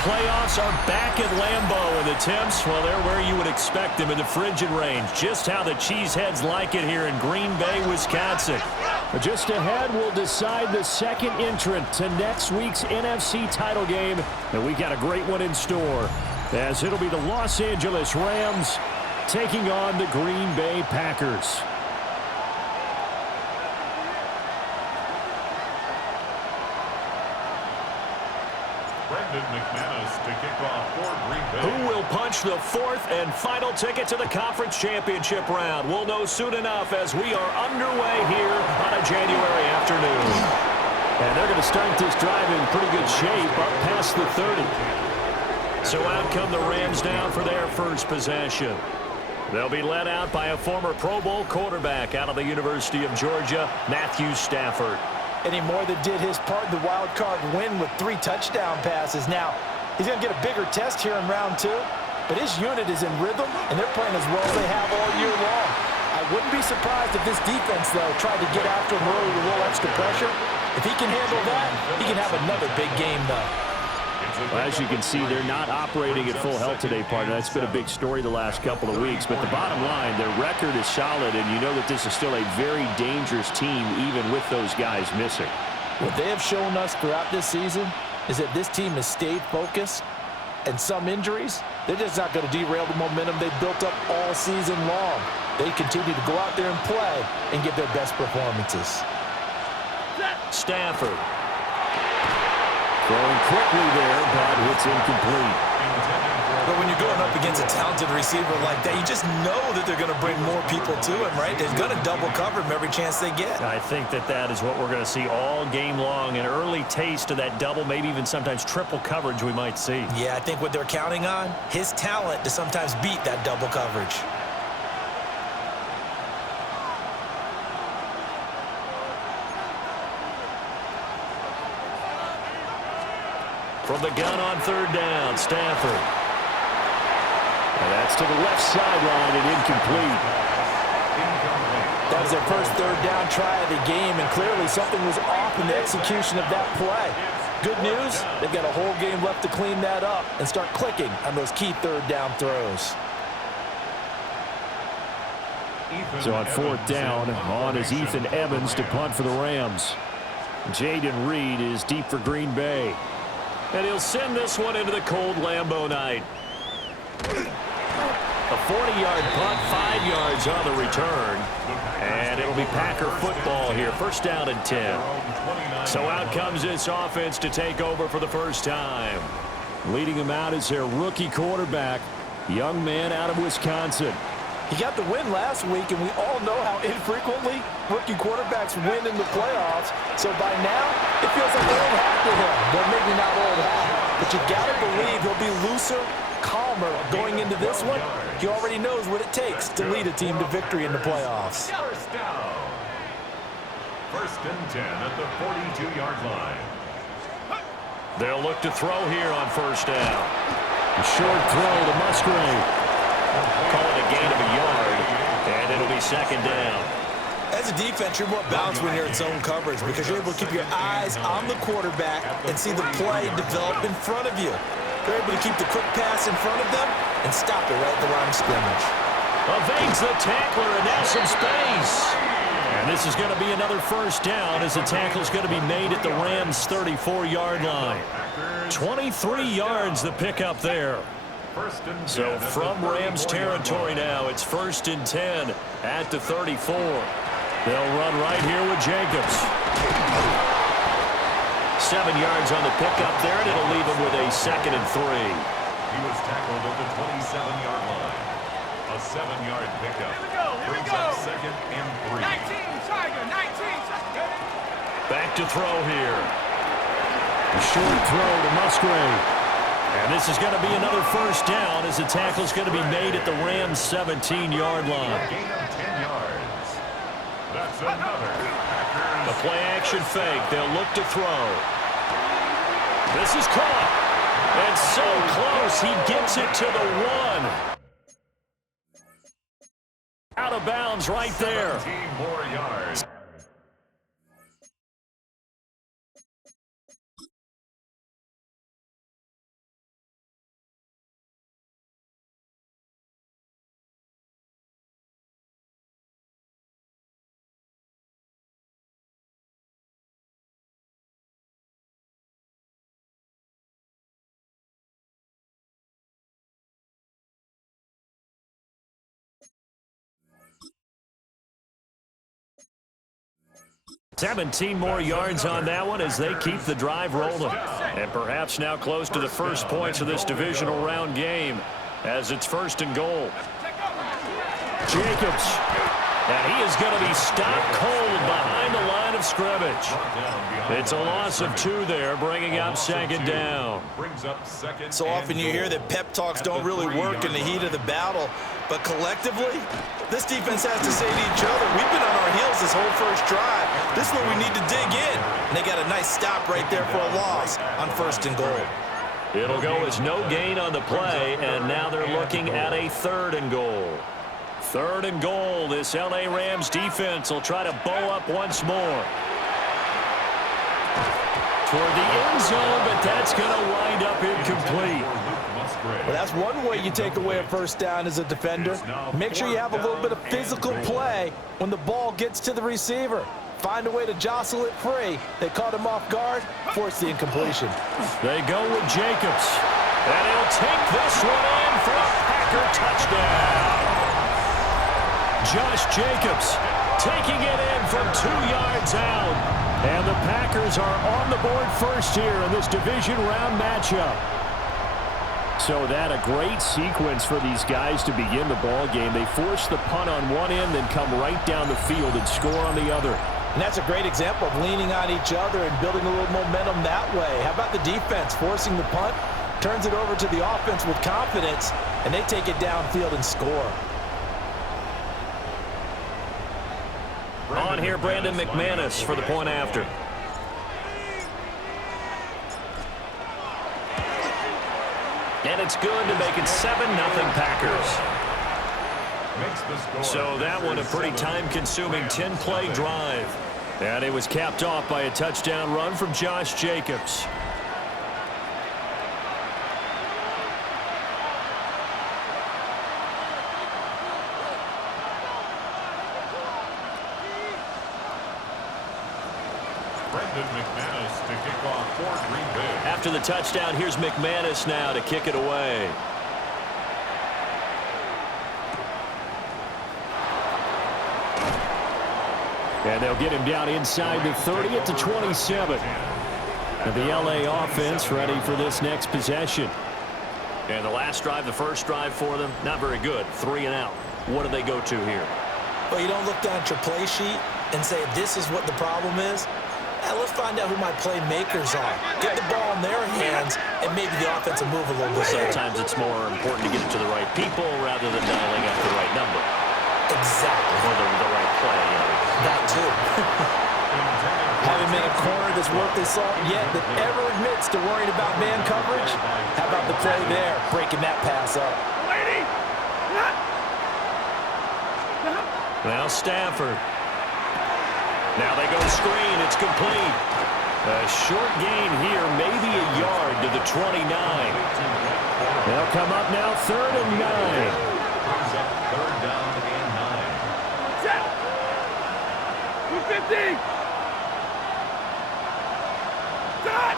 playoffs are back at Lambeau, and the temps, well, they're where you would expect them in the frigid range. Just how the Cheeseheads like it here in Green Bay, Wisconsin. Just ahead, we'll decide the second entrant to next week's NFC title game, and we got a great one in store, as it'll be the Los Angeles Rams taking on the Green Bay Packers. Who will punch the fourth and final ticket to the conference championship round? We'll know soon enough as we are underway here on a January afternoon. And they're going to start this drive in pretty good shape up past the 30. So out come the Rams now for their first possession. They'll be led out by a former Pro Bowl quarterback out of the University of Georgia, Matthew Stafford. Any more than did his part in the wild card win with 3 touchdown passes. Now, he's going to get a bigger test here in round 2, but his unit is in rhythm, and they're playing as well as they have all year long. I wouldn't be surprised if this defense, though, tried to get after him early with a little extra pressure. If he can handle that, he can have another big game, though. Well, as you can see, they're not operating at full health today, partner. That's been a big story the last couple of weeks. But the bottom line, their record is solid, and you know that this is still a very dangerous team, even with those guys missing. What they have shown us throughout this season is that this team has stayed focused, and some injuries, they're just not going to derail the momentum they've built up all season long. They continue to go out there and play and give their best performances. Stafford. Throwing quickly there, but it's incomplete. But when you're going up against a talented receiver like that, you just know that they're going to bring more people to him, right? They're going to double cover him every chance they get. I think that is what we're going to see all game long. An early taste of that double, maybe even sometimes triple coverage we might see. Yeah, I think what they're counting on, his talent to sometimes beat that double coverage. From the gun on third down, Stafford. And that's to the left sideline and incomplete. That was their first third down try of the game, and clearly something was off in the execution of that play. Good news, they've got a whole game left to clean that up and start clicking on those key third down throws. So on fourth down, on is Ethan Evans to punt for the Rams. Jaden Reed is deep for Green Bay. And he'll send this one into the cold Lambeau night. A 40-yard punt, 5 yards on the return. And it'll be Packer football here. First down and 10. So out comes this offense to take over for the first time. Leading them out is their rookie quarterback, young man out of Wisconsin. He got the win last week, and we all know how infrequently rookie quarterbacks win in the playoffs. So by now, it feels like old hat to him. Well, maybe not old hat, but you got to believe he'll be looser, calmer going into this one. He already knows what it takes to lead a team to victory in the playoffs. First and 10 at the 42-yard line. They'll look to throw here on first down. A short throw to Musgrave. Call it a gain of a yard, and it'll be second down. As a defense, you're more balanced when you're in zone coverage because you're able to keep your eyes on the quarterback and see the play develop in front of you. You're able to keep the quick pass in front of them and stop it right at the line of scrimmage. Evades the tackler, and now some space. And this is going to be another first down as the tackle's going to be made at the Rams' 34-yard line. 23 yards the pickup there. So from Rams territory now, it's first and 10 at the 34. They'll run right here with Jacobs. 7 yards on the pickup there, and it'll leave him with a second and 3. He was tackled at the 27-yard line. A 7-yard pickup brings up second and 3. 19, Tiger, 19. Back to throw here. A short throw to Musgrave. And this is going to be another first down as the tackle's going to be made at the Rams' 17-yard line. Gain of 10 yards. That's another Packers. The play-action fake. They'll look to throw. This is caught. And so close. He gets it to the 1. Out of bounds right there. 17 more yards. 17 more yards on that one as they keep the drive rolling. And perhaps now close to the first points of this divisional round game as it's 1st and goal. Jacobs. And he is going to be stopped cold behind the line of scrimmage. It's a loss of 2 there, bringing up 2nd down. So often you hear that pep talks don't really work in the heat of the battle, but collectively, this defense has to say to each other, we've been on our heels this whole first drive. This is where we need to dig in. And they got a nice stop right there for a loss on 1st and goal. It'll go as no gain on the play, and now they're looking at a 3rd and goal. 3rd and goal. This L.A. Rams defense will try to bow up once more. Toward the end zone, but that's going to wind up incomplete. Well, that's one way you take away a 1st down as a defender. Make sure you have a little bit of physical play when the ball gets to the receiver. Find a way to jostle it free. They caught him off guard, forced the incompletion. They go with Jacobs. And he'll take this one in for a Packer touchdown. Josh Jacobs taking it in from 2 yards out. And the Packers are on the board first here in this division round matchup. So that a great sequence for these guys to begin the ball game. They force the punt on one end, then come right down the field and score on the other. And that's a great example of leaning on each other and building a little momentum that way. How about the defense forcing the punt, turns it over to the offense with confidence, and they take it downfield and score. On here, Brandon McManus for the point after. And it's good to make it 7-0 Packers. So that one a pretty time-consuming 10-play drive. And it was capped off by a touchdown run from Josh Jacobs. McManus to kick off for Green Bay. After the touchdown, here's McManus now to kick it away. And they'll get him down inside the 30 at the 27. And the L.A. offense ready for this next possession. And the last drive, the first drive for them, not very good. 3 and out. What do they go to here? Well, you don't look down at your play sheet and say, this is what the problem is. Let's find out who my playmakers are. Get the ball in their hands, and maybe the offense will move a little bit. Sometimes it's more important to get it to the right people rather than dialing up the right number. Exactly. Or the right play. That too. Haven't been a corner that's worth his salt yet that ever admits to worrying about man coverage. How about the play there, breaking that pass up? Now Stafford. Now they go screen. It's complete. A short gain here, maybe a yard to the 29. They'll come up now 3rd and 9. Brings up 3rd down and 9. Set. 250. Set.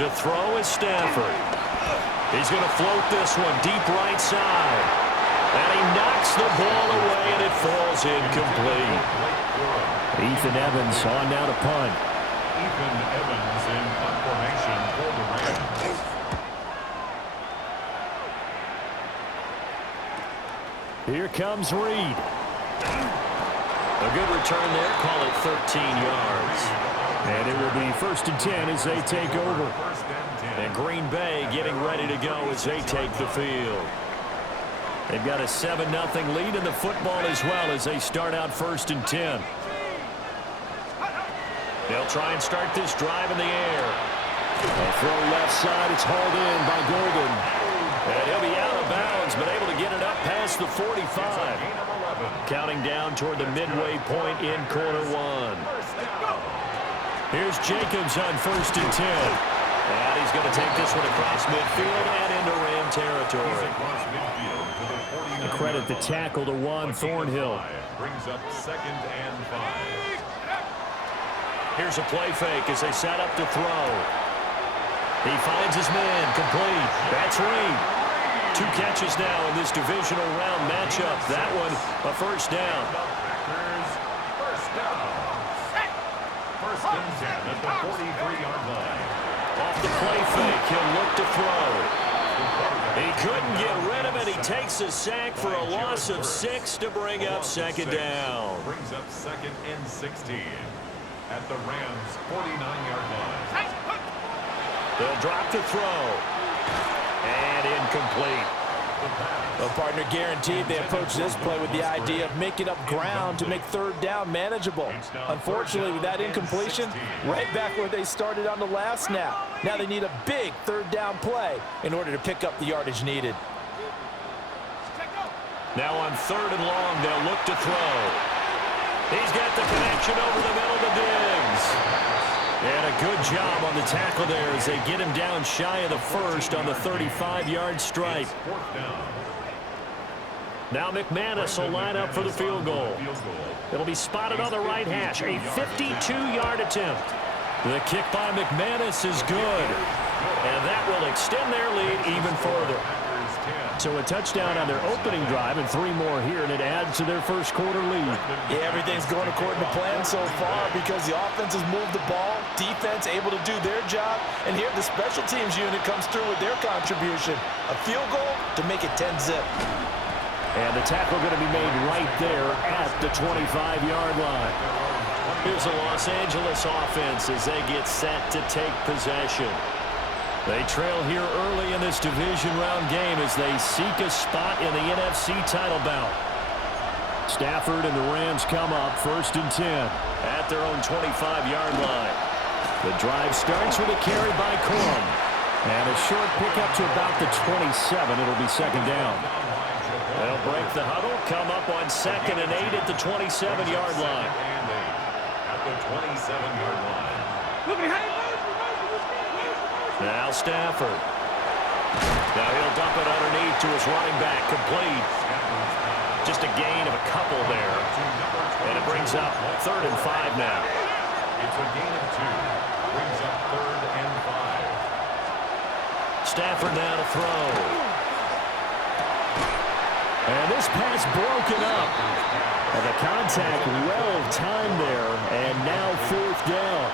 To throw is Stafford. He's going to float this one deep right side. And he knocks the ball away, and it falls incomplete. Ethan Evans on now to punt. Ethan Evans in punt formation for the Rams. Here comes Reed. A good return there. Call it 13 yards. And it will be 1st and 10 as they take over. And Green Bay getting ready to go as they take the field. They've got a 7-0 lead in the football as well as they start out 1st and 10. They'll try and start this drive in the air. A throw left side. It's hauled in by Golden. And he'll be out of bounds, but able to get it up past the 45. Counting down toward the midway point in quarter 1. Here's Jacobs on 1st and 10. And he's going to take this one across midfield and into Ram territory. And credit the tackle to Juan Thornhill. Brings up 2nd and 5. Here's a play fake as they set up to throw. He finds his man, complete. That's Reed. 2 catches now in this divisional round matchup. That one, a 1st down. Packers, 1st down. First and 10 at the 43-yard line. Off the play fake, he'll look to throw. He couldn't get rid of it. He takes a sack for a loss of 6 to bring up second down. Brings up second and 16 at the Rams' 49-yard line. They'll drop to throw. And incomplete. Well, partner, guaranteed they approach this play with the idea of making up ground to make third down manageable. Unfortunately, with that incompletion, right back where they started on the last snap. Now they need a big third down play in order to pick up the yardage needed. Now on third and long, they'll look to throw. He's got the connection over the middle to Diggs. And a good job on the tackle there as they get him down shy of the first on the 35-yard stripe. Now McManus will line up for the field goal. It'll be spotted on the right hash. A 52-yard attempt. The kick by McManus is good. And that will extend their lead even further. So a touchdown on their opening drive and 3 more here, and it adds to their first quarter lead. Yeah, everything's going according to plan so far because the offense has moved the ball, defense able to do their job, and here the special teams unit comes through with their contribution. A field goal to make it 10-zip. And the tackle going to be made right there at the 25-yard line. Here's the Los Angeles offense as they get set to take possession. They trail here early in this division round game as they seek a spot in the NFC title bout. Stafford and the Rams come up first and 10 at their own 25-yard line. The drive starts with a carry by Corum. And a short pickup to about the 27. It'll be second down. They'll break the huddle, come up on second and 8 at the 27-yard line. At the 27-yard line. Now Stafford. Now he'll dump it underneath to his running back. Complete. Just a gain of a couple there. And it brings up third and 5 now. It's a gain of 2. Brings up third and 5. Stafford now to throw. And this pass broken up. And the contact well timed there. And now fourth down.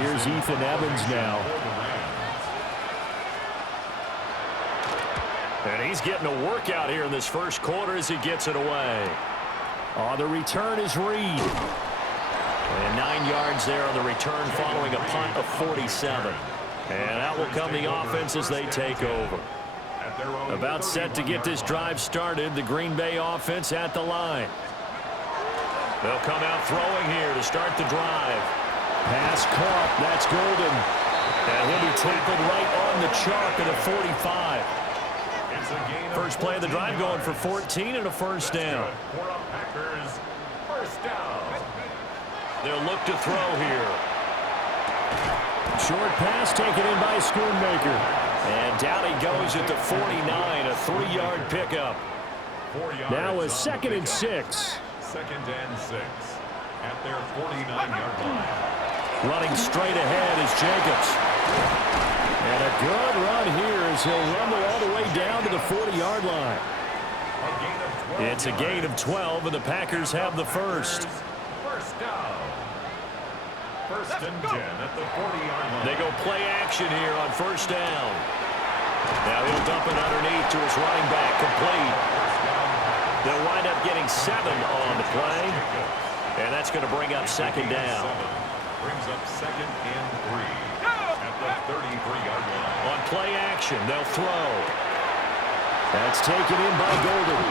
Here's Ethan Evans now. And he's getting a workout here in this first quarter as he gets it away. On the return is Reed. And 9 yards there on the return following a punt of 47. And out will come the offense as they take over. About set to get this drive started, the Green Bay offense at the line. They'll come out throwing here to start the drive. Pass caught. That's Golden. And he'll be tackled right on the chalk at a 45. First play of the drive going for 14 and a first down. They'll look to throw here. Short pass taken in by Schoonmaker. And down he goes at the 49, a 3-yard pickup. Now a second and 6. Second and 6 at their 49-yard line. Running straight ahead is Jacobs. And a good run here as he'll rumble all the way down to the 40-yard line. It's a gain of 12, and the Packers have the first. First down. First and 10 at the 40-yard line. They go play action here on first down. Now he'll dump it underneath to his running back, complete. They'll wind up getting 7 on the play, and that's going to bring up second down. Brings up second and 3 at the 33-yard line. On play action, they'll throw. That's taken in by Golden.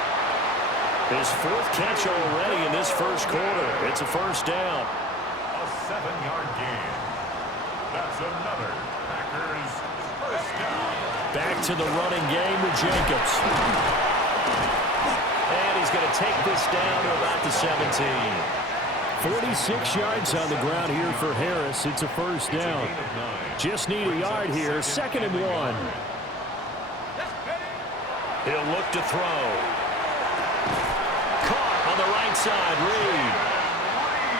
His 4th catch already in this first quarter. It's a first down. A 7-yard gain. That's another Packers first down. Back to the running game with Jacobs. And he's going to take this down to about the 17. 46 yards on the ground here for Harris. It's a first down. Just need a yard here. Second and 1. He'll look to throw. Caught on the right side, Reed.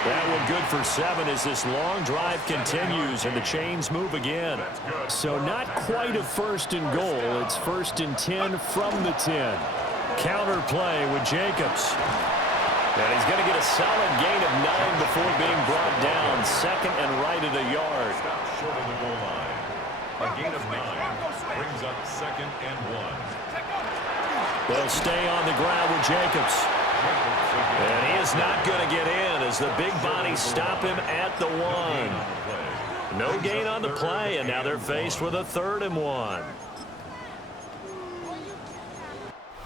That one good for 7 as this long drive continues and the chains move again. So not quite a first and goal. It's first and 10 from the 10. Counter play with Jacobs. And he's going to get a solid gain of 9 before being brought down. Second and right at a yard. Stop short of the goal line. A gain of 9 brings up 2nd and 1. They'll stay on the ground with Jacobs. And he is not going to get in as the big bodies stop him at the 1. No gain on the play, and now they're faced with a 3rd and 1.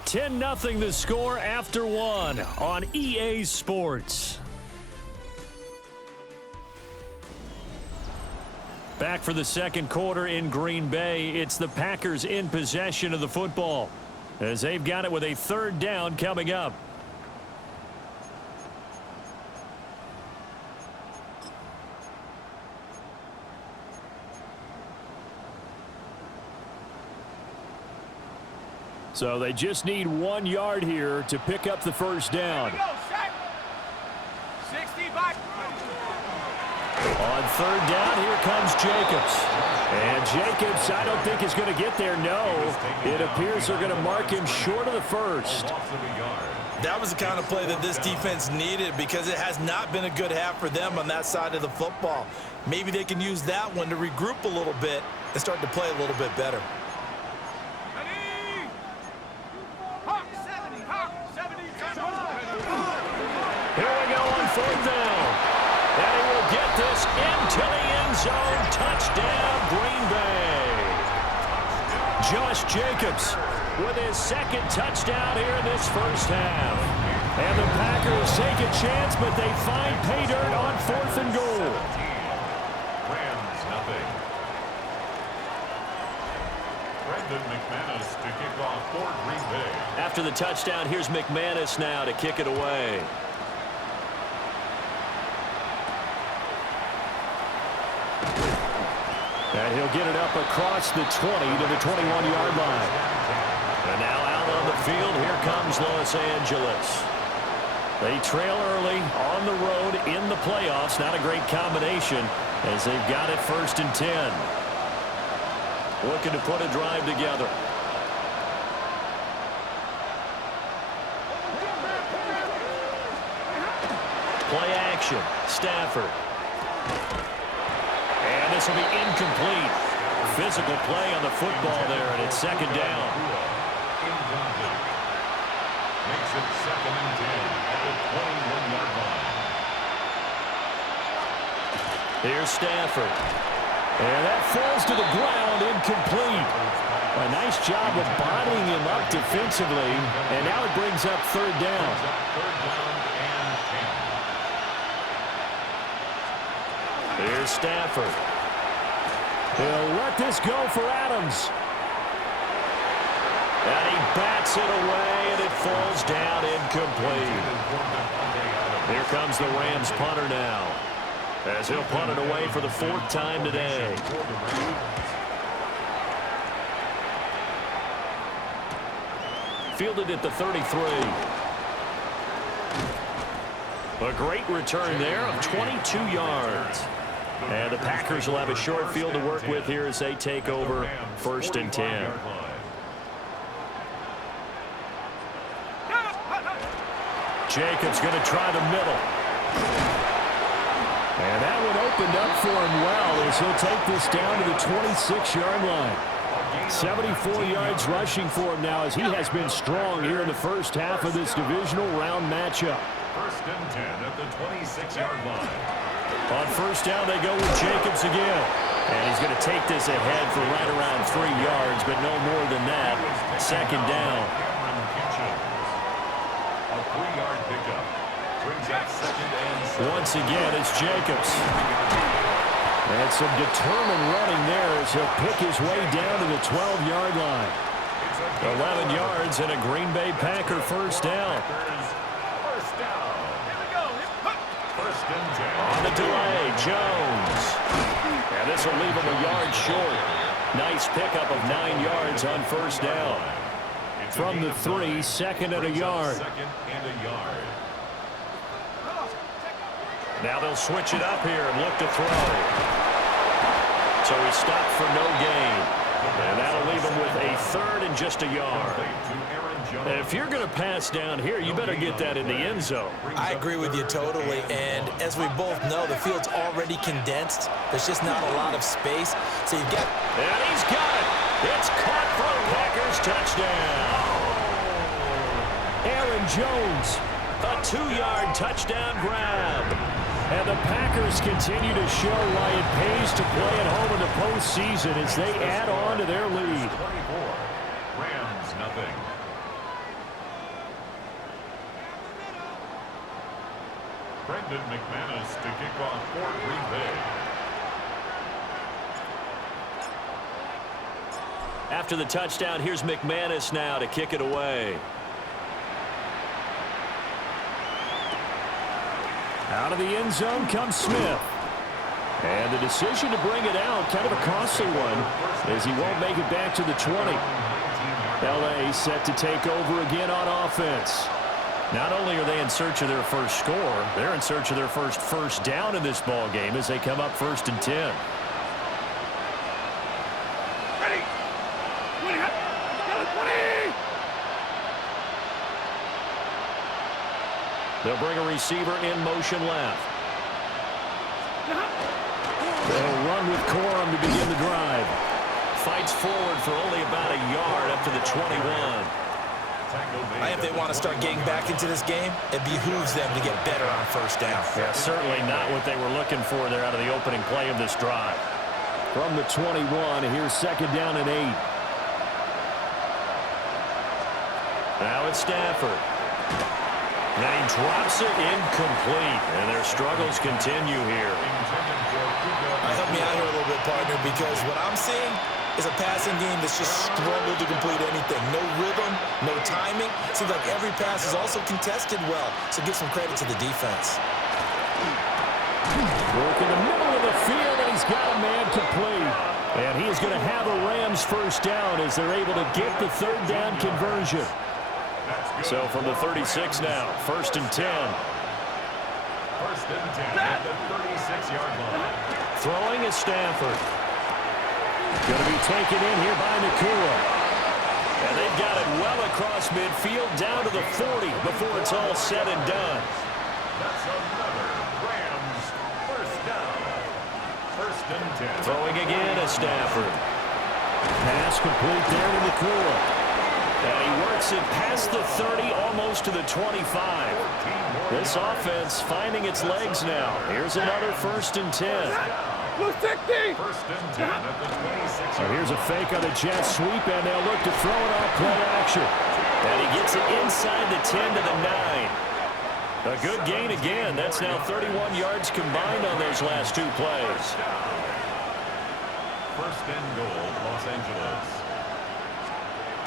10-0 the score after 1 on EA Sports. Back for the second quarter in Green Bay. It's the Packers in possession of the football as they've got it with a 3rd down coming up. So they just need 1 yard here to pick up the first down. 60 by. On 3rd down, here comes Jacobs. And Jacobs, I don't think is going to get there. No, it appears they're going to mark him short of the first. That was the kind of play that this defense needed because it has not been a good half for them on that side of the football. Maybe they can use that one to regroup a little bit and start to play a little bit better. Here we go on 4th down. And he will get this into the end zone. Touchdown, Green Bay. Josh Jacobs with his 2nd touchdown here in this first half. And the Packers take a chance, but they find pay dirt on 4th and goal. Rams, nothing. Brendan McManus to kick off for Green Bay. After the touchdown, here's McManus now to kick it away. And he'll get it up across the 20 to the 21-yard line. And now out on the field, here comes Los Angeles. They trail early on the road in the playoffs. Not a great combination as they've got it 1st and 10. Looking to put a drive together. Play action. Stafford. And this will be incomplete. Physical play on the football there, and it's 2nd down. Incomplete. Makes it 2nd and 10 at the 21-yard line. Here's Stafford. And that falls to the ground, incomplete. A nice job of bottling him up defensively, and now it brings up 3rd down. 3rd down and 10. Here's Stafford. He'll let this go for Adams. And he bats it away, and it falls down incomplete. Here comes the Rams punter now, as he'll punt it away for the 4th time today. Fielded at the 33. A great return there of 22 yards. And the Packers will have a short field to work with here as they take over 1st and 10. Jacobs going to try the middle. And that one opened up for him well as he'll take this down to the 26-yard line. 74 yards rushing for him now as he has been strong here in the first half of this divisional round matchup. 1st and 10 at the 26-yard line. On 1st down, they go with Jacobs again. And he's going to take this ahead for right around 3 yards, but no more than that. 2nd down. A 3-yard pickup. Brings up 2nd and 7. Once again, it's Jacobs. And some determined running there as he'll pick his way down to the 12-yard line. 11 yards and a Green Bay Packer 1st down. First down. Here we go. 1st and 10. On the delay, Jones. And this will leave him a yard short. Nice pickup of 9 yards on 1st down. From the 3, 2nd and a yard. 2nd and a yard. Now they'll switch it up here and look to throw. So he stopped for no gain. And that'll leave him with a 3rd and just a yard. To Aaron If you're going to pass down here, you better get that in the end zone. I agree with you totally, and as we both know, the field's already condensed. There's just not a lot of space, so you've got... And he's got it. It's caught for a Packers touchdown. Aaron Jones, a 2-yard touchdown grab. And the Packers continue to show why it pays to play at home in the postseason as they add on to their lead. 24. Rams, nothing. Brendan McManus to kick off for Green Bay. After the touchdown, here's McManus now to kick it away. Out of the end zone comes Smith. And the decision to bring it out, kind of a costly one, as he won't make it back to the 20. L.A. set to take over again on offense. Not only are they in search of their first score, they're in search of their first down in this ball game as they come up 1st and 10. Ready. 20. 20. They'll bring a receiver in motion left. They'll run with Corum to begin the drive. Fights forward for only about a yard up to the 21. If they want to start getting back into this game, it behooves them to get better on first down. Yeah, certainly not what they were looking for there out of the opening play of this drive. From the 21, here's 2nd down and 8. Now it's Stafford. And he drops it incomplete, and their struggles continue here. Help me out here a little bit, partner, because what I'm seeing is a passing game that's just struggled to complete anything. No rhythm, no timing. Seems like every pass is also contested well, so give some credit to the defense. Work in the middle of the field, and he's got a man complete. And he is going to have a Rams first down as they're able to get the 3rd down conversion. So from the 36 now, 1st and 10. 1st and 10 at the 36-yard line. Throwing is Stafford. Going to be taken in here by Nakua. And they've got it well across midfield down to the 40 before it's all said and done. That's another Rams first down. 1st and 10. Throwing again is Stafford. Pass complete there to Nakua. And he works it past the 30, almost to the 25. This offense finding its legs now. Here's another 1st and 10. 260. 1st and 10 at the 26. So here's a fake on the jet sweep, and they'll look to throw it off play action. And he gets it inside the 10 to the 9. A good gain again. That's now 31 yards combined on those last 2 plays. 1st and goal, Los Angeles.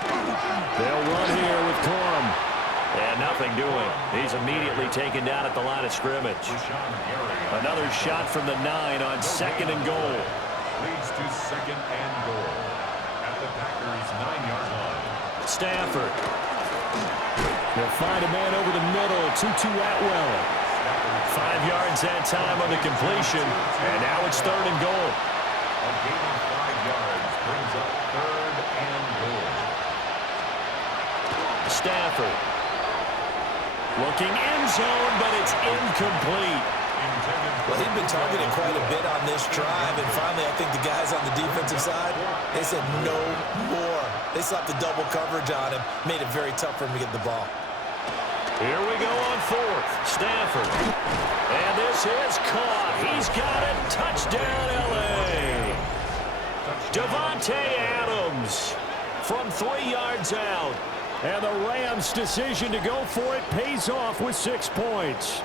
They'll run here with Corum. And nothing doing. He's immediately taken down at the line of scrimmage. Another shot from the 9 on 2nd and goal. Leads to 2nd and goal at the Packers' 9-yard line. Stafford. They'll find a man over the middle. 2-2 Atwell. 5 yards that time on the completion. And now it's 3rd and goal. A gain of 5 yards brings up 3rd and goal. Stafford. Looking end zone, but it's incomplete. Well, he'd been targeted quite a bit on this drive, and finally I think the guys on the defensive side, they said no more. They slapped the double coverage on him, made it very tough for him to get the ball. Here we go on 4th. Stafford. And this is caught. He's got it. Touchdown, L.A. Davante Adams from 3 yards out. And the Rams' decision to go for it pays off with 6 points.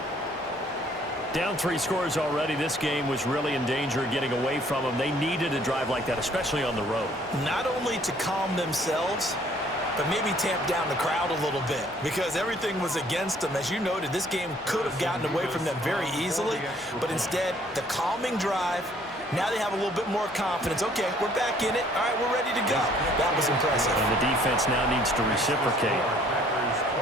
Down 3 scores already. This game was really in danger of getting away from them. They needed a drive like that, especially on the road. Not only to calm themselves, but maybe tamp down the crowd a little bit because everything was against them. As you noted, this game could have gotten away from them very easily, but instead, the calming drive, now they have a little bit more confidence. Okay, we're back in it. All right, we're ready to go. That was impressive. And the defense now needs to reciprocate.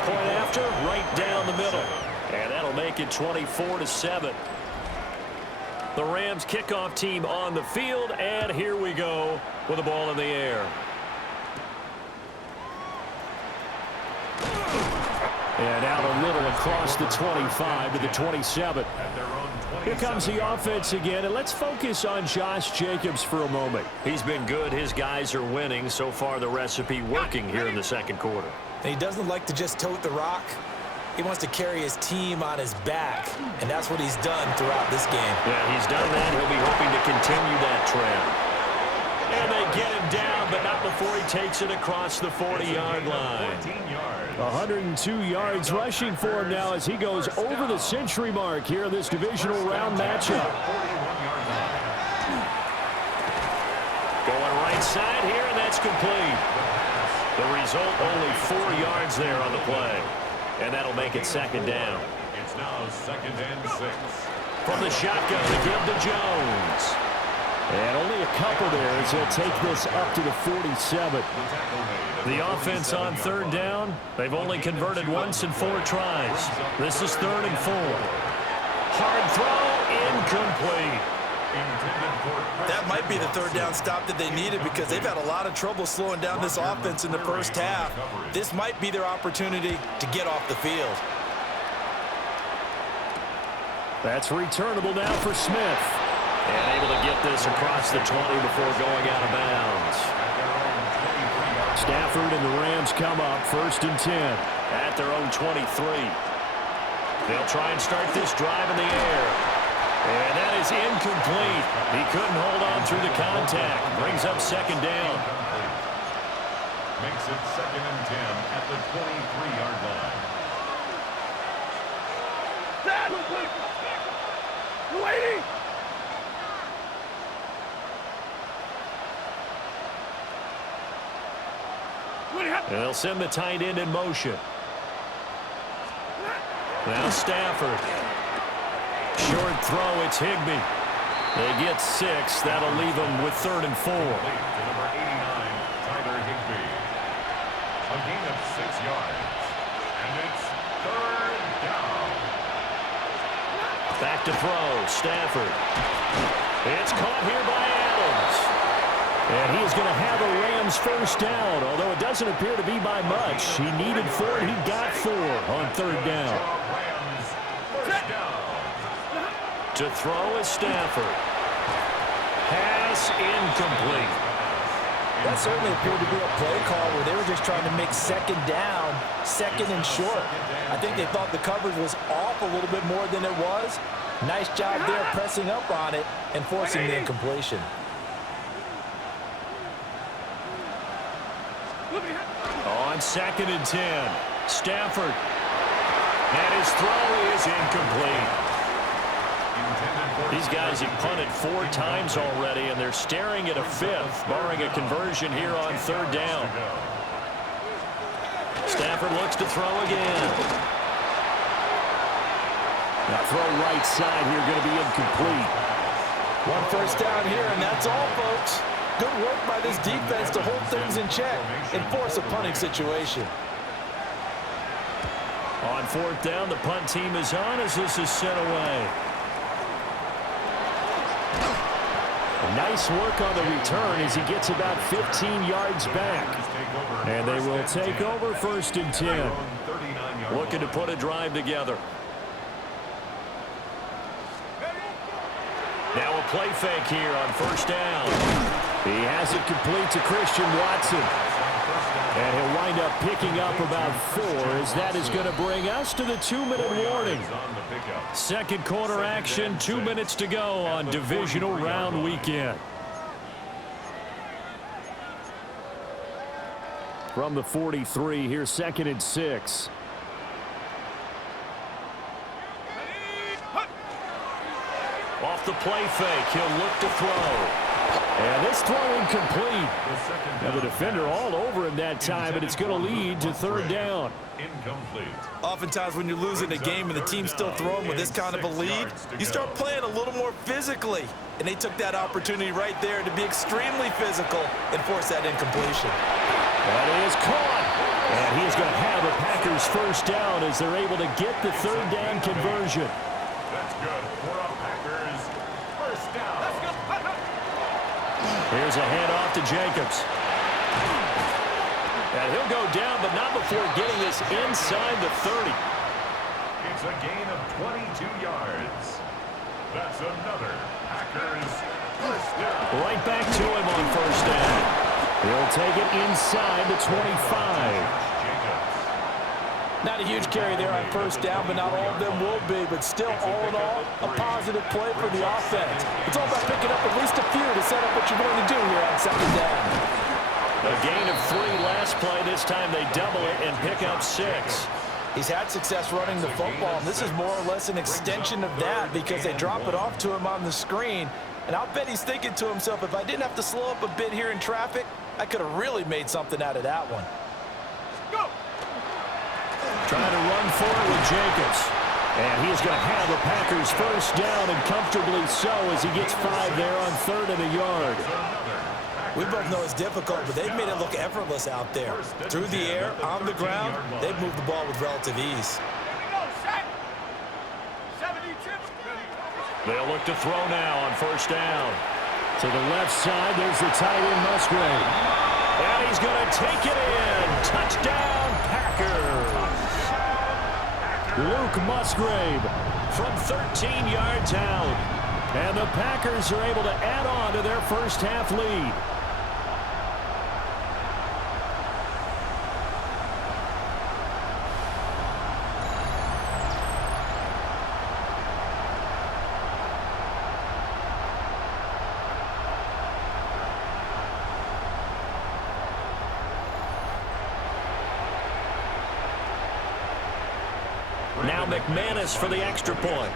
Point after, right down the middle. And that'll make it 24-7. The Rams kickoff team on the field, and here we go with the ball in the air. And out a little across the 25 to the 27. Here comes the offense again, and let's focus on Josh Jacobs for a moment. He's been good. His guys are winning. So far, the recipe working here in the second quarter. And he doesn't like to just tote the rock. He wants to carry his team on his back, and that's what he's done throughout this game. Yeah, he's done that. He'll be hoping to continue that trend. And they get him down, but not before he takes it across the 40-yard line. 102 yards rushing for him now as he goes over the century mark here in this divisional round matchup. Going right side here, and that's complete. The result, only 4 yards there on the play. And that'll make it second down. It's now 2nd and 6. From the shotgun to give to Jones. And only a couple there as he'll take this up to the 47. The offense on 3rd down, they've only converted once in 4 tries. This is 3rd and 4. Hard throw, incomplete. That might be the 3rd down stop that they needed because they've had a lot of trouble slowing down this offense in the first half. This might be their opportunity to get off the field. That's returnable now for Smith. And able to get this across the 20 before going out of bounds. Stafford and the Rams come up 1st and 10 at their own 23. They'll try and start this drive in the air. And that is incomplete. He couldn't hold on through the contact. Brings up 2nd down. Makes it 2nd and 10 at the 23-yard line. Lady! And they'll send the tight end in motion. Now Stafford. Short throw, it's Higbee. They get 6. That'll leave them with 3rd and 4. Number 89, Tyler Higbee. A gain of 6 yards. And it's 3rd down. Back to throw, Stafford. It's caught here by Adams. And he's going to have a Rams 1st down, although it doesn't appear to be by much. He needed 4, he got 4 on 3rd down. Rams 1st down. To throw is Stafford. Pass incomplete. That certainly appeared to be a play call where they were just trying to make 2nd down, 2nd and short. I think they thought the coverage was off a little bit more than it was. Nice job there pressing up on it and forcing the incompletion. On 2nd and 10, Stafford. And his throw is incomplete. These guys have punted 4 times already, and they're staring at a 5th, barring a conversion here on 3rd down. Stafford looks to throw again. Now throw right side here, going to be incomplete. 1 first down here, and that's all, folks. Good work by this defense to hold things in check and force a punting situation. On 4th down, the punt team is on as this is sent away. Nice work on the return as he gets about 15 yards back. And they will take over 1st and 10. Looking to put a drive together. Now a play fake here on 1st down. He has it complete to Christian Watson. And he'll wind up picking up about 4 as that is going to bring us to the 2-minute warning. 2nd quarter action, 2 minutes to go on divisional round weekend. From the 43, here's 2nd and 6. Off the play fake, he'll look to throw. And this throw incomplete. Now the defender all over him that time, but it's going to lead to 3rd down. Incomplete. Oftentimes when you're losing a game and the team's still throwing with this kind of a lead, you start playing a little more physically. And they took that opportunity right there to be extremely physical and force that incompletion. That is caught. And he's going to have the Packers 1st down as they're able to get the 3rd down conversion. That's good for a Packers 1st down. Let's go. Here's a handoff to Jacobs. And He'll go down, but not before getting this inside the 30. It's a gain of 22 yards. That's another Packers first down. Right back to him on first down. He'll take it inside the 25. Not a huge carry there on first down, but not all of them will be. But still, all in all, a positive play for the offense. It's all about picking up at least a few to set up what you're going to do here on second down. A gain of 3 last play. This time they double it and pick up 6. He's had success running the football, and this is more or less an extension of that because they drop it off to him on the screen. And I'll bet he's thinking to himself, if I didn't have to slow up a bit here in traffic, I could have really made something out of that one. Go! Trying to run for it with Jacobs. And he's going to have the Packers first down, and comfortably so as he gets 5 there on 3rd and a yard. We both know it's difficult, but they've made it look effortless out there. Through the air, on the ground, they've moved the ball with relative ease. Go, set! 72. They'll look to throw now on first down. To the left side, there's the tight end Musgrave. And he's going to take it in. Touchdown, Packers. Luke Musgrave from 13 yards out. And the Packers are able to add on to their first half lead. Now McManus for the extra point.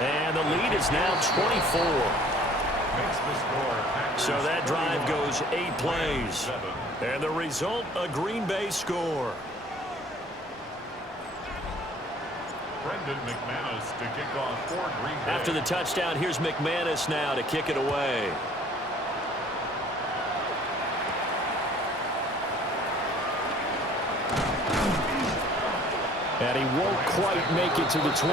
And the lead is now 24. So that drive goes 8 plays. And the result, a Green Bay score. Brendan McManus to kick off for Green Bay. After the touchdown, here's McManus now to kick it away. And he won't quite make it to the 25.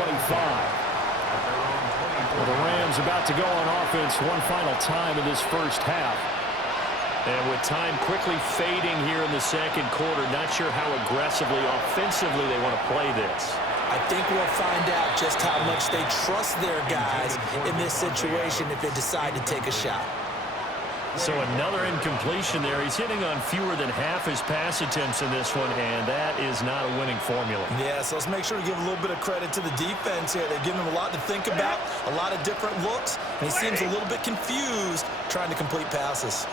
Well, the Rams about to go on offense one final time in this first half. And with time quickly fading here in the second quarter, not sure how aggressively, offensively they want to play this. I think we'll find out just how much they trust their guys in this situation if they decide to take a shot. So another incompletion there. He's hitting on fewer than half his pass attempts in this one, and that is not a winning formula. Yeah, so let's make sure to give a little bit of credit to the defense here. They've given him a lot to think about, a lot of different looks, and he seems a little bit confused trying to complete passes.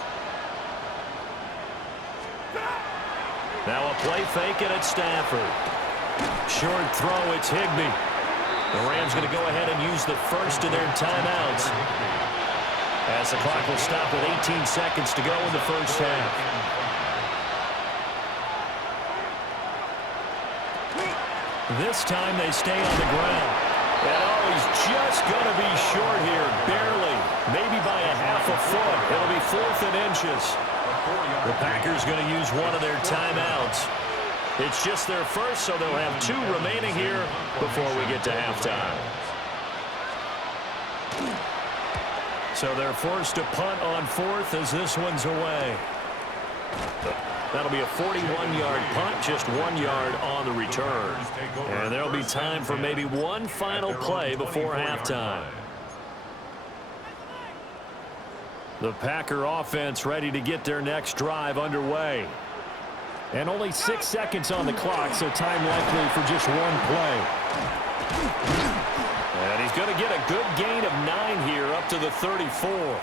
Now a play fake, and it's Stafford. Short throw, it's Higbee. The Rams going to go ahead and use the first of their timeouts, as the clock will stop with 18 seconds to go in the first half. This time they stay on the ground. And he's just going to be short here, barely, maybe by a half a foot. It'll be 4th and inches. The Packers going to use one of their timeouts. It's just their first, so they'll have 2 remaining here before we get to halftime. So they're forced to punt on 4th as this one's away. That'll be a 41-yard punt, just 1 yard on the return. And there'll be time for maybe one final play before halftime. The Packer offense ready to get their next drive underway. And only 6 seconds on the clock, so time likely for just one play. And he's going to get a good gain of 9 here up to the 34.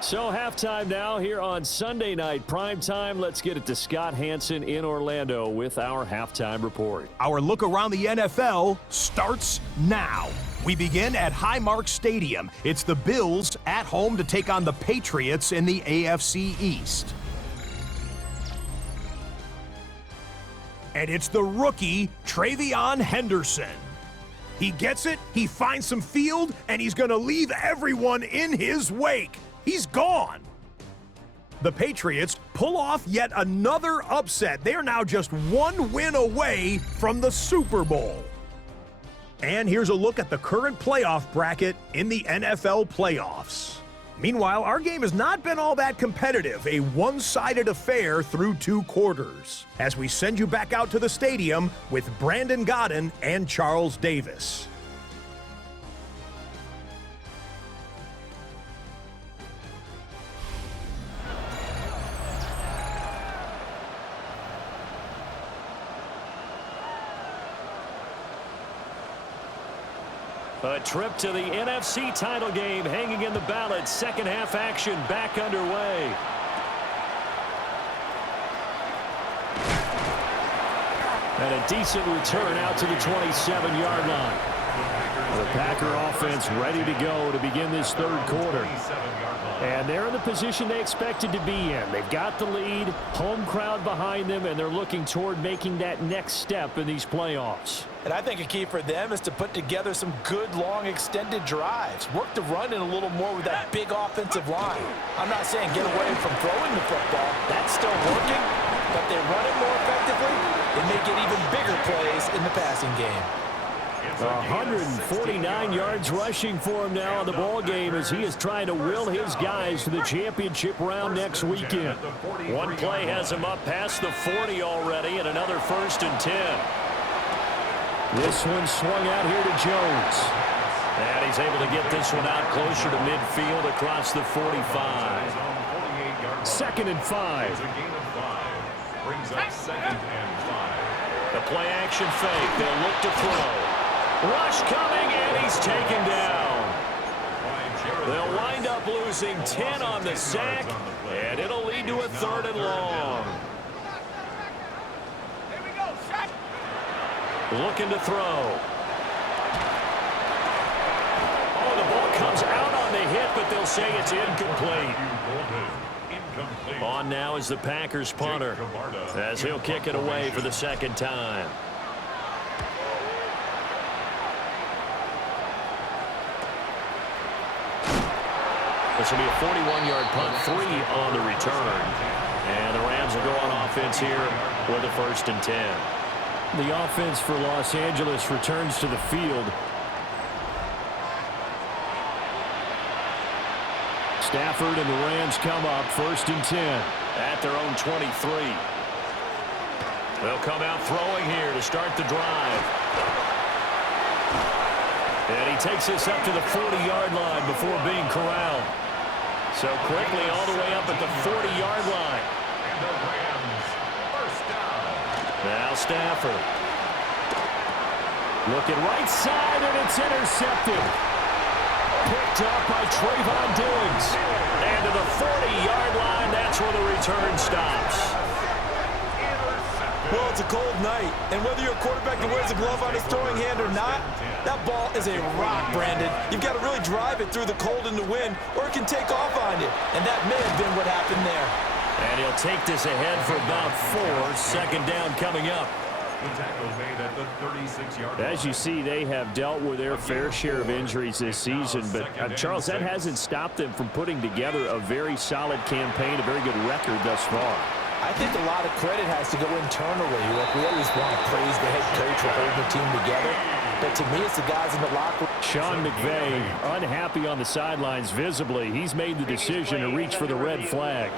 So halftime now here on Sunday night prime time. Let's get it to Scott Hansen in Orlando with our halftime report. Our look around the NFL starts now. We begin at Highmark Stadium. It's the Bills at home to take on the Patriots in the AFC East. And it's the rookie, Travion Henderson. He gets it, he finds some field, and he's going to leave everyone in his wake. He's gone. The Patriots pull off yet another upset. They are now just 1 win away from the Super Bowl. And here's a look at the current playoff bracket in the NFL playoffs. Meanwhile, our game has not been all that competitive, a one-sided affair through 2 quarters, as we send you back out to the stadium with Brandon Godden and Charles Davis. A trip to the NFC title game hanging in the balance. Second half action back underway. And a decent return out to the 27-yard line. The Packer offense ready to go to begin this third quarter. And they're in the position they expected to be in. They've got the lead, home crowd behind them, and they're looking toward making that next step in these playoffs. And I think a key for them is to put together some good, long, extended drives. Work the run in a little more with that big offensive line. I'm not saying get away from throwing the football. That's still working. But they run it more effectively, they may get even bigger plays in the passing game. 149 yards rushing for him now in the ball game as he is trying to will his guys to the championship round next weekend. One play has him up past the 40 already, and another 1st and 10. This one swung out here to Jones. And he's able to get this one out closer to midfield across the 45. 2nd and 5. Brings up 2nd and 5. The play action fake. They'll look to throw. Rush coming, and he's taken down. They'll wind up losing 10 on the sack, and it'll lead to a 3rd and long. Here we go, sack. Looking to throw. Oh, the ball comes out on the hit, but they'll say it's incomplete. On now is the Packers punter, as he'll kick it away for the 2nd time. This will be a 41-yard punt, 3 on the return. And the Rams will go on offense here with a 1st and 10. The offense for Los Angeles returns to the field. Stafford and the Rams come up 1st and 10 at their own 23. They'll come out throwing here to start the drive. And he takes this up to the 40-yard line before being corralled. So quickly all the way up at the 40-yard line. And the Rams, 1st down. Now Stafford. Looking right side, and it's intercepted. Picked up by Trayvon Diggs. And to the 40-yard line, that's where the return stops. Well, it's a cold night, and whether you're a quarterback that wears a glove on his throwing hand or not, that ball is a rock, Brandon. You've got to really drive it through the cold and the wind, or it can take off on you, and that may have been what happened there. And he'll take this ahead for about 4. 2nd down coming up. The tackle made at the 36-yard line. As you see, they have dealt with their fair share of injuries this season, but Charles, that hasn't stopped them from putting together a very solid campaign, a very good record thus far. I think a lot of credit has to go internally. Look, we always want to praise the head coach for holding the team together. But to me, it's the guys in the locker room. Sean McVay unhappy on the sidelines visibly. He's made the decision to reach for the red flag.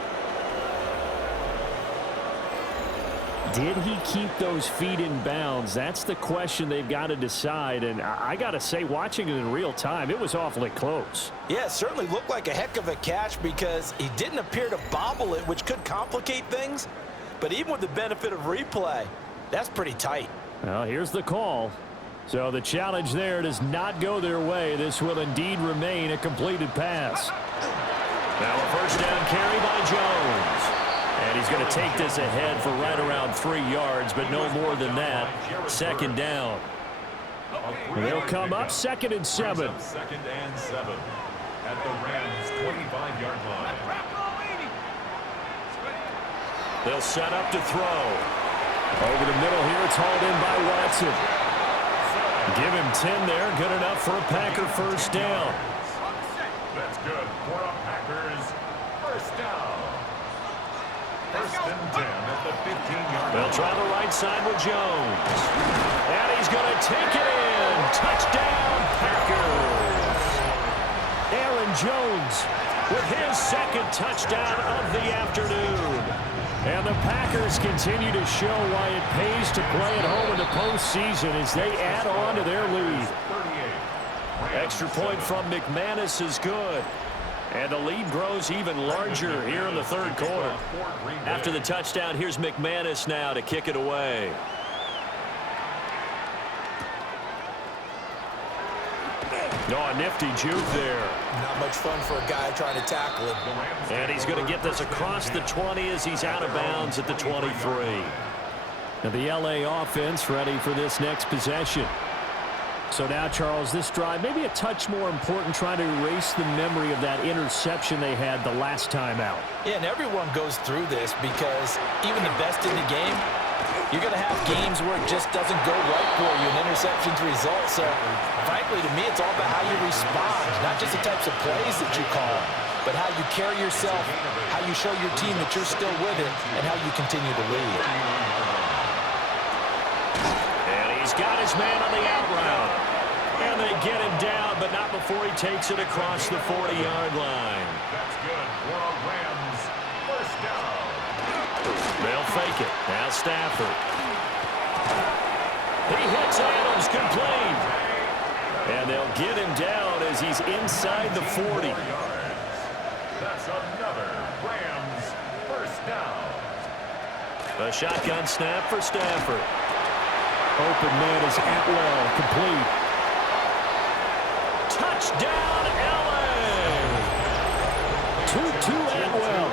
Did he keep those feet in bounds? That's the question they've got to decide. And I got to say, watching it in real time, it was awfully close. Yeah, it certainly looked like a heck of a catch because he didn't appear to bobble it, which could complicate things. But even with the benefit of replay, that's pretty tight. Well, here's the call. So the challenge there does not go their way. This will indeed remain a completed pass. Now a 1st down carry by Jones. And he's going to take this ahead for right around 3 yards, but no more than that. 2nd down. They'll come up 2nd and 7. 2nd and 7 at the Rams' 25-yard line. They'll set up to throw. Over the middle here, it's hauled in by Watson. Give him 10 there. Good enough for a Packer 1st down. That's good for a Packers 1st down. First and 10 at the 15-yard line. They'll try the right side with Jones. And he's going to take it in. Touchdown, Packers. Aaron Jones with his second touchdown of the afternoon. And the Packers continue to show why it pays to play at home in the postseason as they add on to their lead. Extra point from McManus is good. And the lead grows even larger here in the third quarter. After the touchdown, here's McManus now to kick it away. Oh, a nifty juke there. Not much fun for a guy trying to tackle him. And he's going to get this across the 20 as he's out of bounds at the 23. Now the LA offense ready for this next possession. So now, Charles, this drive maybe a touch more important, trying to erase the memory of that interception they had the last time out. Yeah, and everyone goes through this because even the best in the game, you're going to have games where it just doesn't go right for you, and interceptions result. So, frankly, to me, it's all about how you respond, not just the types of plays that you call, but how you carry yourself, how you show your team that you're still with it, and how you continue to lead. And he's got his man on the out route. And they get him down, but not before he takes it across the 40-yard line. That's good for a Rams first down. They'll fake it. Now Stafford. He hits Adams, complete. And they'll get him down as he's inside the 40. That's another Rams first down. A shotgun snap for Stafford. Open man is Atwell, complete. Touchdown, LA! 2-2 Atwell,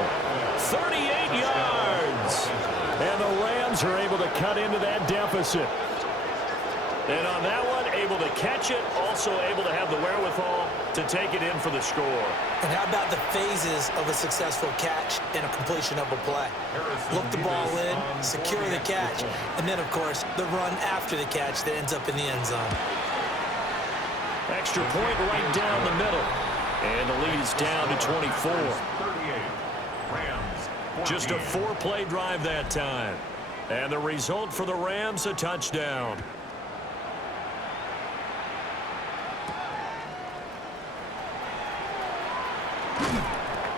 38 yards. And the Rams are able to cut into that deficit. And on that one, able to catch it, also able to have the wherewithal to take it in for the score. And how about the phases of a successful catch and a completion of a play? Look the ball in, secure the catch, and then, of course, the run after the catch that ends up in the end zone. Extra point right down the middle. And the lead is down to 24. 38. Rams. Just a 4-play drive that time. And the result for the Rams, a touchdown.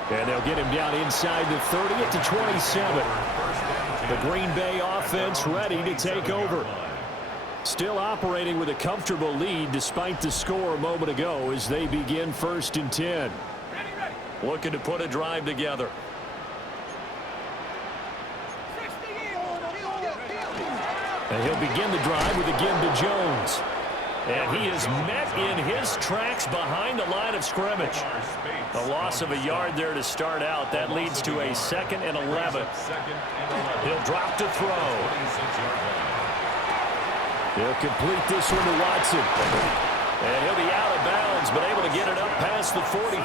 And they'll get him down inside the 30 at the 27. The Green Bay offense ready to take over. Still operating with a comfortable lead despite the score a moment ago as they begin 1st and 10. Looking to put a drive together. And he'll begin the drive with a give to Jones. And he is met in his tracks behind the line of scrimmage. A loss of a yard there to start out. That leads to a 2nd and 11. He'll drop to throw. He'll complete this one to Watson. And he'll be out of bounds, but able to get it up past the 45.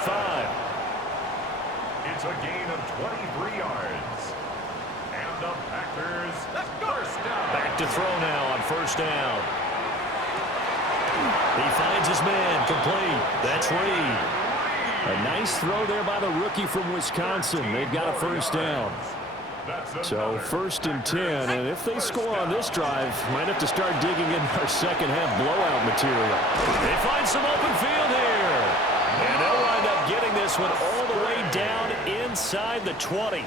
It's a gain of 23 yards. And the Packers first down. Back to throw now on 1st down. He finds his man, complete. That's Reed. A nice throw there by the rookie from Wisconsin. They've got a 1st down. So 1st and 10, and if they score on this drive, might have to start digging in our second-half blowout material. They find some open field here. And they'll wind up getting this one all the way down inside the 20.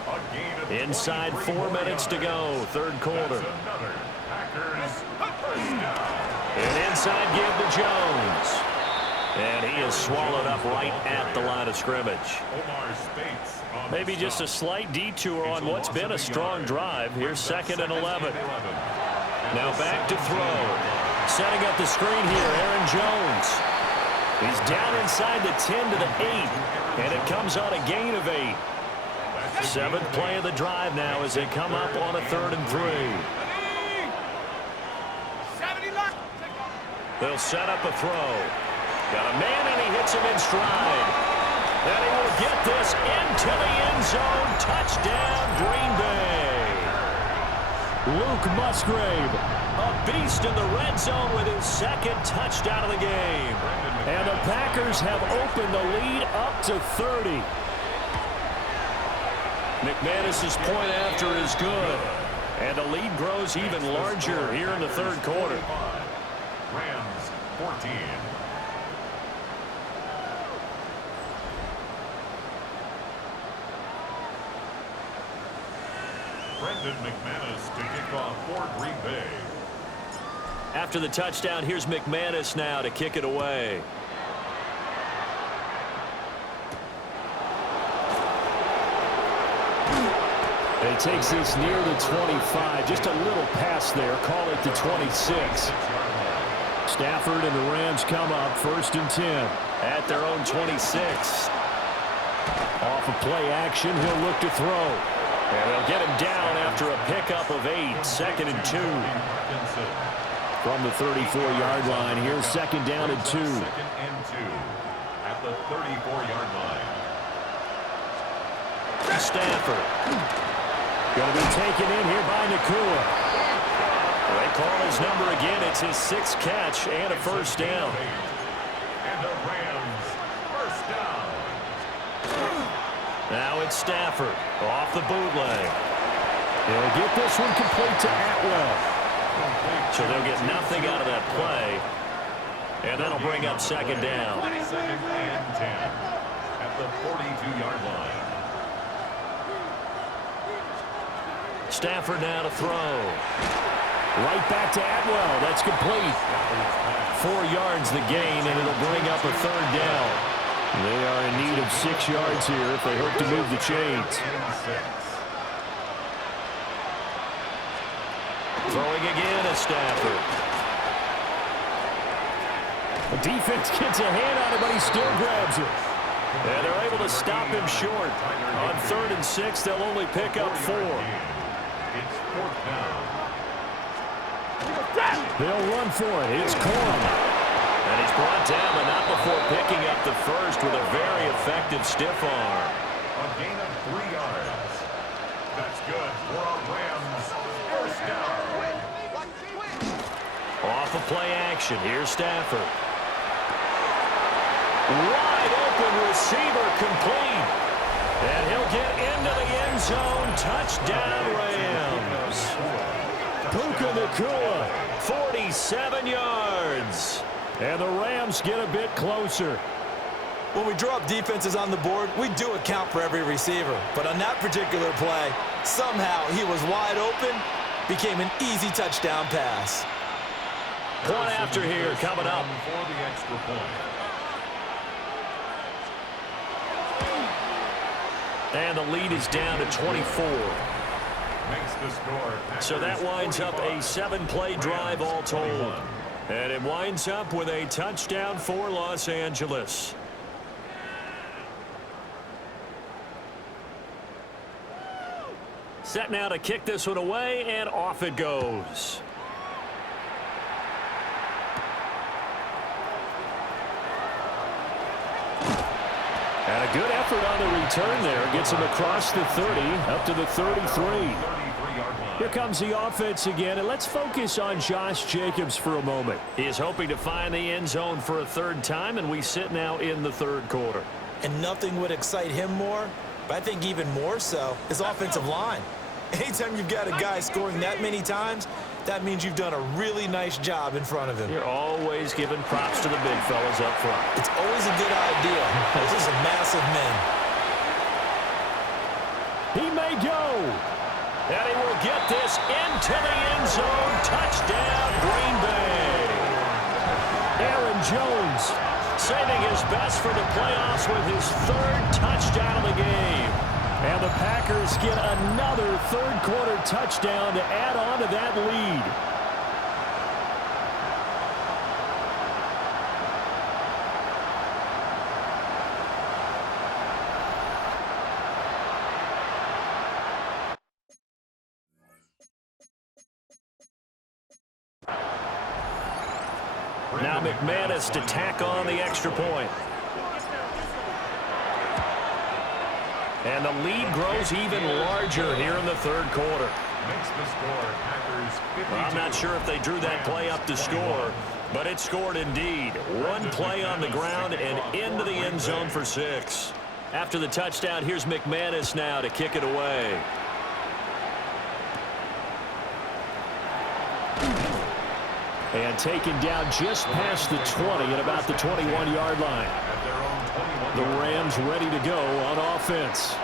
Inside 4 minutes to go, 3rd quarter. And inside give to Jones. And he is swallowed up right at the line of scrimmage. Maybe just a slight detour on what's been a strong drive. Here's 2nd and 11. Now back to throw. Setting up the screen here, Aaron Jones. He's down inside the 10 to the 8. And it comes on a gain of 8. 7th play of the drive now as they come up on a 3rd and 3. They'll set up a throw. Got a man, and he hits him in stride. And he will get this into the end zone. Touchdown, Green Bay. Luke Musgrave, a beast in the red zone with his 2nd touchdown of the game. And the Packers have opened the lead up to 30. McManus's point after is good. And the lead grows even larger here in the third quarter. Rams 14. Brendan McManus to kick off for Green Bay. After the touchdown, here's McManus now to kick it away. He takes this near the 25. Just a little pass there. Call it the 26. Stafford and the Rams come up 1st and 10 at their own 26. Off of play action, he'll look to throw. And they'll get him down after a pickup of 8. 2nd and 2. From the 34-yard line, here's 2nd down and 2. 2nd and 2 at the 34-yard line. Stafford. Going to be taken in here by Nakua. They call his number again. It's his 6th catch and a 1st down. And the Rams first down. Now it's Stafford off the bootleg. He'll get this one complete to Atwell. So they'll get nothing out of that play. And that'll bring up 2nd down. 2nd and 10 at the 42-yard line. Stafford now to throw. Right back to Atwell. That's complete. 4 yards the gain, and it'll bring up a 3rd down. They are in need of 6 yards here if they hope to move the chains. Throwing again is Stafford. The defense gets a hand on it, but he still grabs it. And they're able to stop him short. On 3rd and 6, they'll only pick up 4. It's 4th down. They'll run for it. It's Corum. And he's brought down, but not before picking up the first with a very effective stiff arm. A gain of 3 yards. That's good for a Rams first down. Off of play action. Here's Stafford. Wide open receiver complete. And he'll get into the end zone. Touchdown, Rams. Puka Nakua, 47 yards. And the Rams get a bit closer. When we draw up defenses on the board, we do account for every receiver. But on that particular play, somehow he was wide open, became an easy touchdown pass. Point after here coming up. For the extra point. And the lead is down to 24. Makes the score. So that winds up a 7-play drive all told. And it winds up with a touchdown for Los Angeles. Set now to kick this one away, and off it goes. And a good effort on the return there. Gets him across the 30, up to the 33. Here comes the offense again, and let's focus on Josh Jacobs for a moment. He is hoping to find the end zone for a 3rd time, and we sit now in the 3rd quarter. And nothing would excite him more, but I think even more so, his offensive line. Anytime you've got a guy scoring that many times, that means you've done a really nice job in front of him. You're always giving props to the big fellas up front. It's always a good idea. This is a massive man. He may go. And he will get this into the end zone. Touchdown, Green Bay. Aaron Jones saving his best for the playoffs with his 3rd touchdown of the game. And the Packers get another 3rd quarter touchdown to add on to that lead. Now McManus to tack on the extra point. And the lead grows even larger here in the 3rd quarter. Makes the score. Packers 52. Well, I'm not sure if they drew that play up to score, but it scored indeed. 1 play on the ground and into the end zone for 6. After the touchdown, here's McManus now to kick it away. And taken down just past the 20 at about the 21-yard line. The Rams ready to go on offense.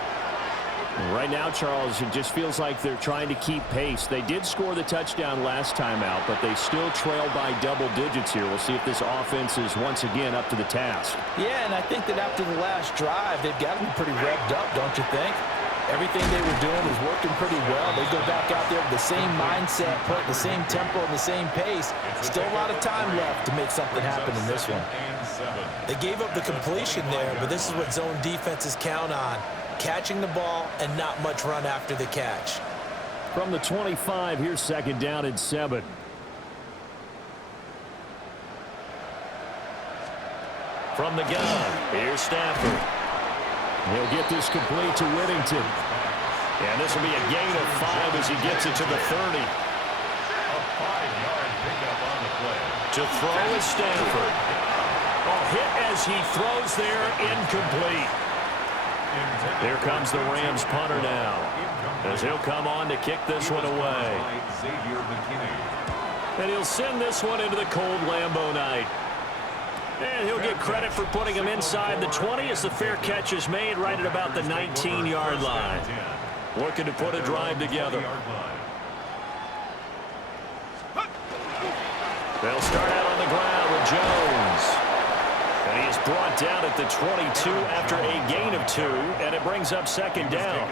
Right now, Charles, it just feels like they're trying to keep pace. They did score the touchdown last time out, but they still trail by double digits here. We'll see if this offense is once again up to the task. Yeah, and I think that after the last drive, they've got to be pretty revved up, don't you think? Everything they were doing was working pretty well. They go back out there with the same mindset, put the same tempo and the same pace. Still a lot of time left to make something happen in this one. They gave up the completion there, but this is what zone defenses count on. Catching the ball and not much run after the catch. From the 25, here's second down and 7. From the gun, here's Stafford. He'll get this complete to Whittington. And this will be a gain of 5 as he gets it to the 30. A 5-yard pickup on the play. To throw is Stafford. A hit as he throws there, incomplete. Here comes the Rams punter now, as he'll come on to kick this one away. And he'll send this one into the cold Lambeau night. And he'll get credit for putting him inside the 20 as the fair catch is made right at about the 19-yard line. Looking to put a drive together. They'll start out on the ground with Jones. And he is brought down at the 22 after a gain of 2, and it brings up second down.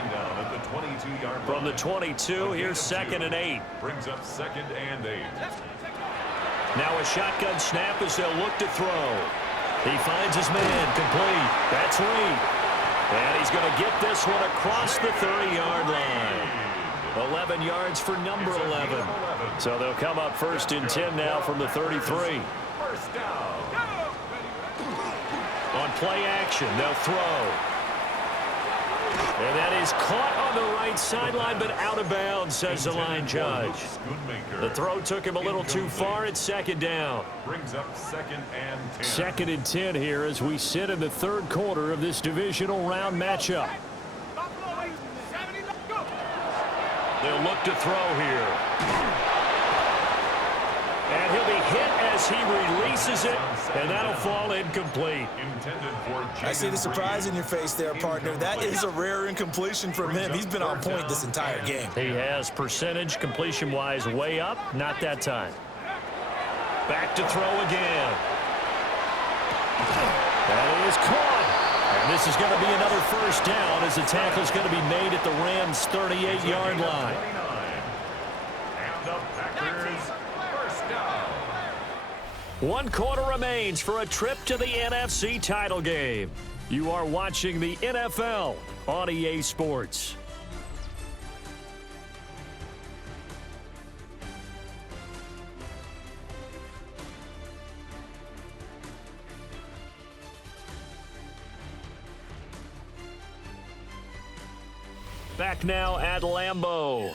From the 22, here's second and 8. Brings up second and 8. Now a shotgun snap as they'll look to throw. He finds his man, complete. That's Reed. And he's going to get this one across the 30-yard line. 11 yards for number 11. So they'll come up first and 10 now from the 33. First down. On play action, they'll throw. And that is caught on the right sideline, but out of bounds, says the line judge. The throw took him a little too far at second down. Brings up second and 10. Second and 10 here as we sit in the third quarter of this divisional round matchup. They'll look to throw here. And he'll be hit as he releases it, and that'll fall incomplete. I see the surprise in your face there, partner. That is a rare incompletion from him. He's been on point this entire game. He has percentage completion-wise way up, not that time. Back to throw again. That is caught. And this is going to be another first down as the tackle's going to be made at the Rams' 38-yard line. And the Packers first down. 1 quarter remains for a trip to the NFC title game. You are watching the NFL on EA Sports. Back now at Lambeau.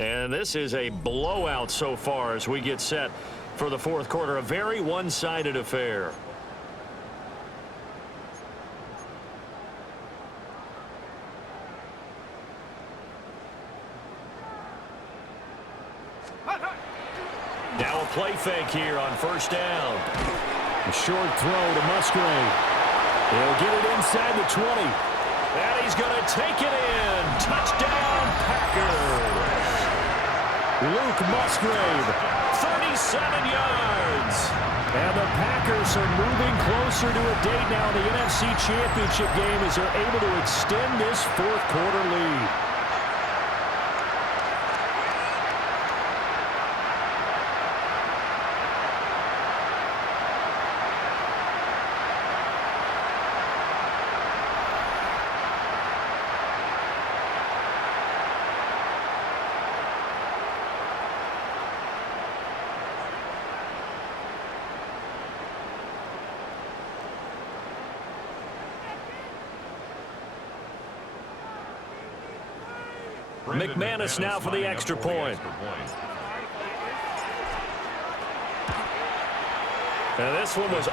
And this is a blowout so far as we get set for the fourth quarter. A very one-sided affair. Now a play fake here on first down. A short throw to Musgrave. He'll get it inside the 20. And he's going to take it in. Touchdown, Packers. Luke Musgrave, 37 yards. And the Packers are moving closer to a date now in the NFC Championship game as they're able to extend this fourth quarter lead. McManus now for the extra point. And this one was